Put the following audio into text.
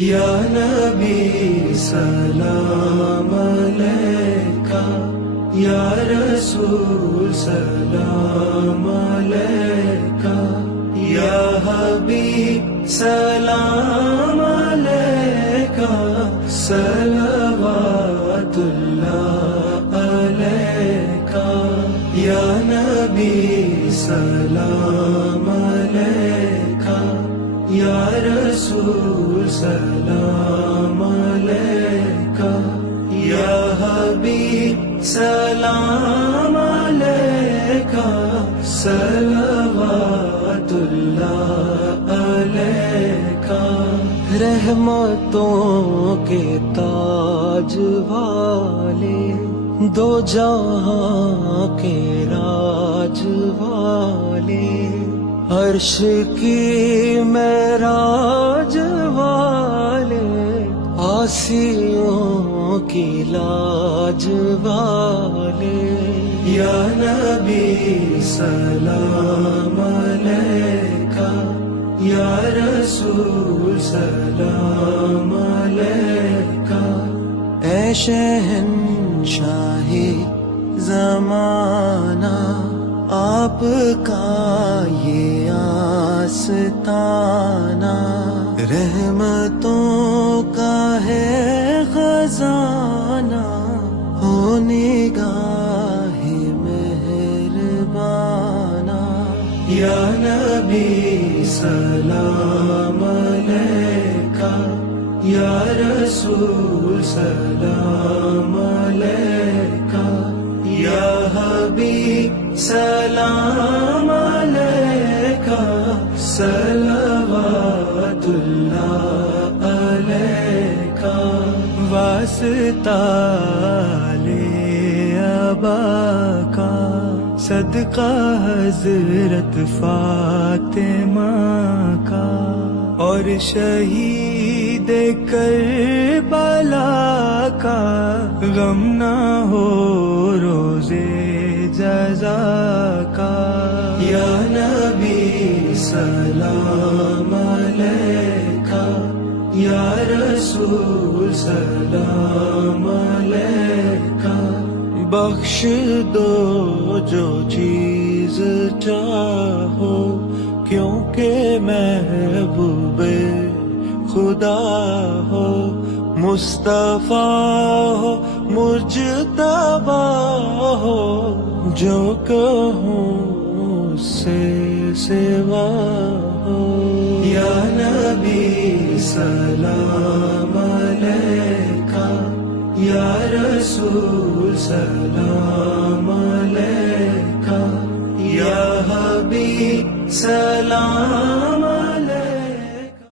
یا نبی سلام علیکہ، یا رسول سلام علیکہ، یا حبیب سلام علیکہ، صلوات اللہ علیکہ، یا نبی سلام علیکہ، یا رسول سلام علیکہ، یا حبیب سلام علیکہ، صلوات اللہ علیکہ۔ رحمتوں کے تاج والے، دو جہاں کے راج والے، عرش کی معراج والے، عاصیوں کی لاج والے، یا نبی سلام علیکہ، یا رسول سلام علیکہ۔ اے شہنشاہ زمانہ، آپ کا یہ آستانہ، رحمتوں کا ہے خزانہ، ہو نگاہ مہربانہ، یا نبی سلام علیکہ، یا رسول سلام علیکہ، یا حبیب سلام علیکہ، صلوات اللہ علیکہ۔ واسطہ لے ابا کا، صدقہ حضرت فاطمہ کا، اور شہید کربلا کا، غم نہ ہو روزے جزا کا، یا نبی سلام علیکہ، یا رسول سلام علیکہ۔ بخش دو جو چیز چاہو، کیونکہ محبوب خدا ہو، مصطفیٰ ہو مجتبیٰ ہو، جو کہوں اس سے سوا ہو، یا نبی سلام علیکہ، یا رسول سلام علیکہ، یا حبیب سلام